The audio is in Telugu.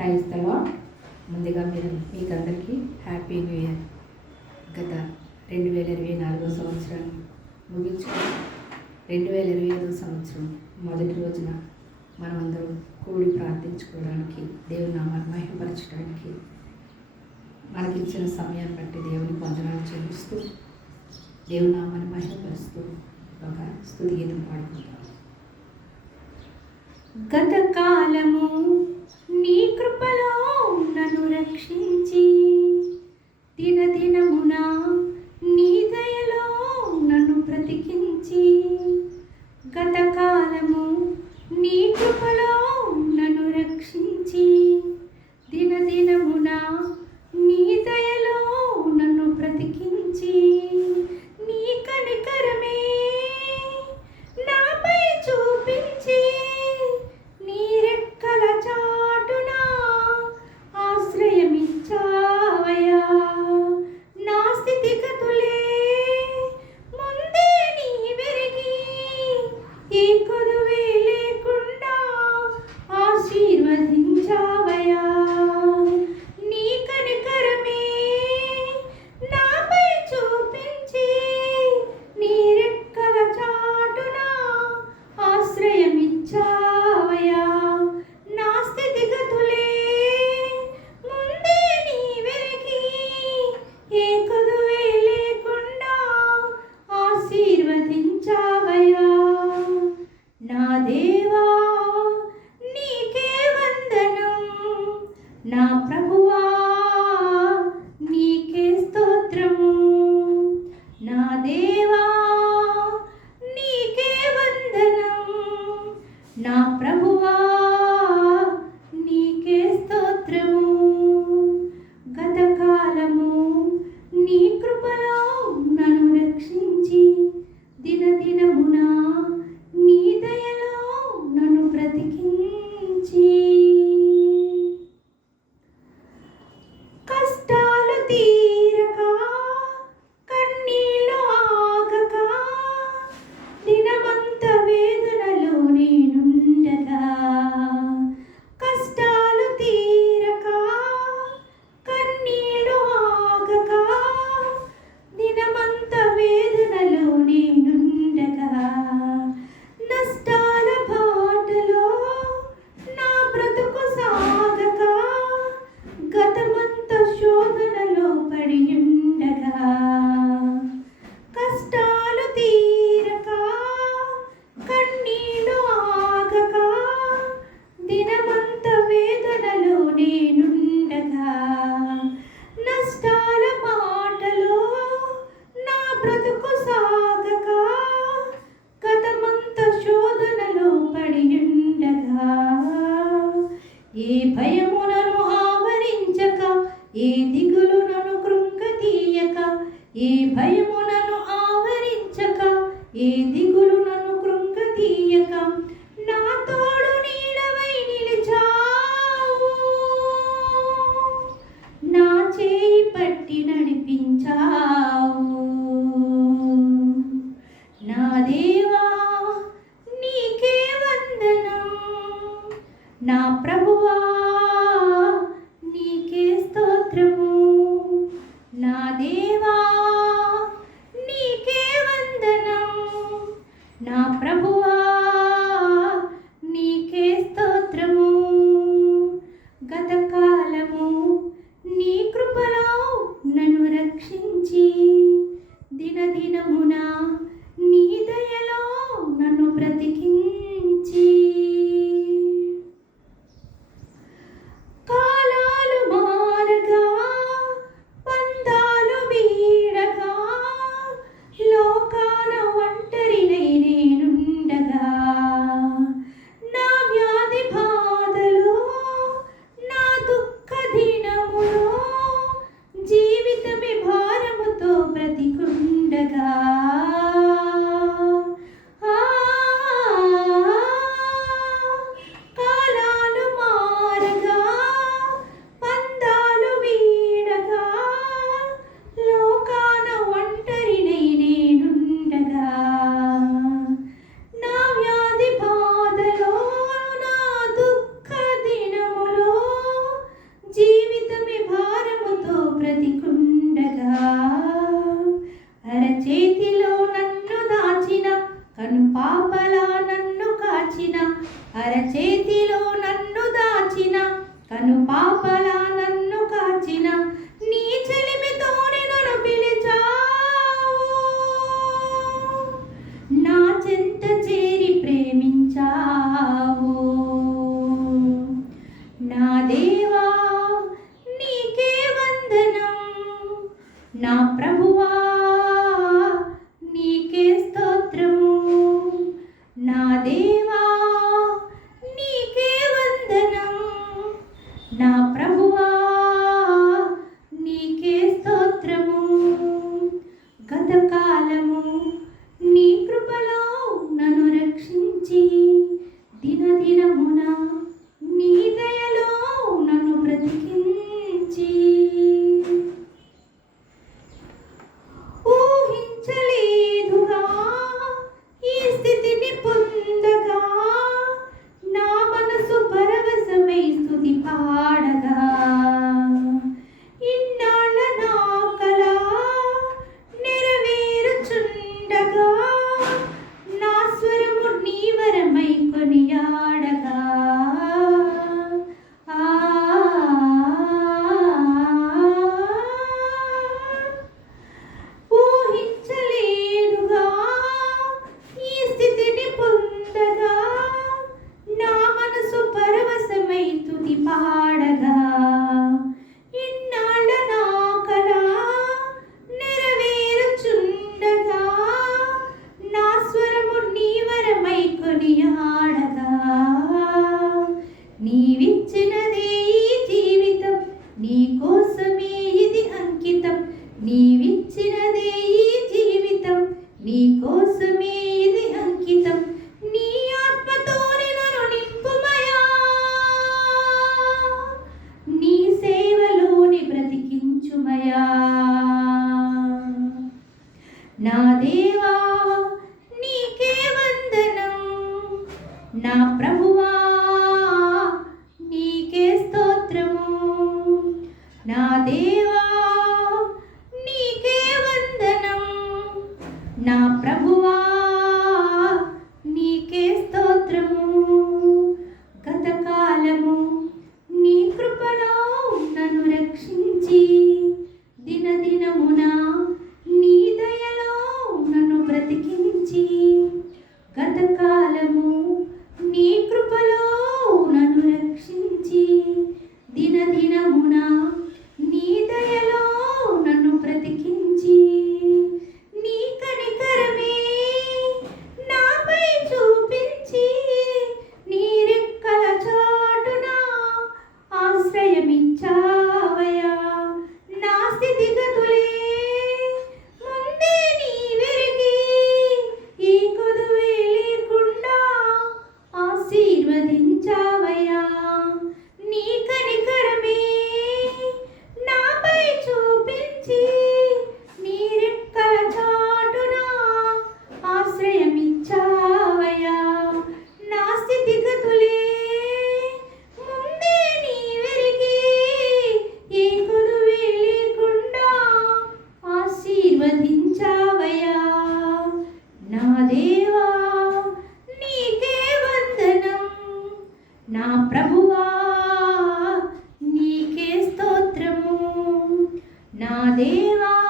క్రైస్తలో ముందుగా మీరు మీకందరికీ హ్యాపీ న్యూ ఇయర్. గత రెండు వేల ఇరవై నాలుగో సంవత్సరం ముగించుకుని రెండు వేల ఇరవై ఐదో సంవత్సరం మొదటి రోజున మనమందరం కూడి ప్రార్థించుకోవడానికి దేవుని నామాన్ని మహిమపరచడానికి మనకిచ్చిన సమయాన్ని బట్టి దేవుని వందనాలు చెల్లిస్తూ దేవుని నామాన్ని మహిమపరుస్తూ ఒక స్థుతి గీతం పాడుకుంటాం గత కాలము నీ కృపలో నన్ను రక్షించి. దినదినమున నీ దయలో నన్ను బ్రతికించి. గతకాలము నీ కృపలో ఏ లేకుండా ఆశీర్వదించావయా కృపలో నన్ను ఏ కృంగ తీయక ఏ భయమునను ఆవరించక ఏ నా ప్రభువా చేతిలో నన్ను దాచిన కను పాపలా నన్ను కాచిన అరచేతిలో నన్ను దాచిన కను పాపలా నన్ను కాచిన నీ చెలిమితో నన్ను పిలిచావు. నా చెంత చేరి ప్రేమించావు. Nam. నా దేవా నీకే వందనం. నా ప్రభువా నీకే స్తోత్రము. గతకాలము నీ కృపలో నన్ను రక్షించి దినదినమునా デー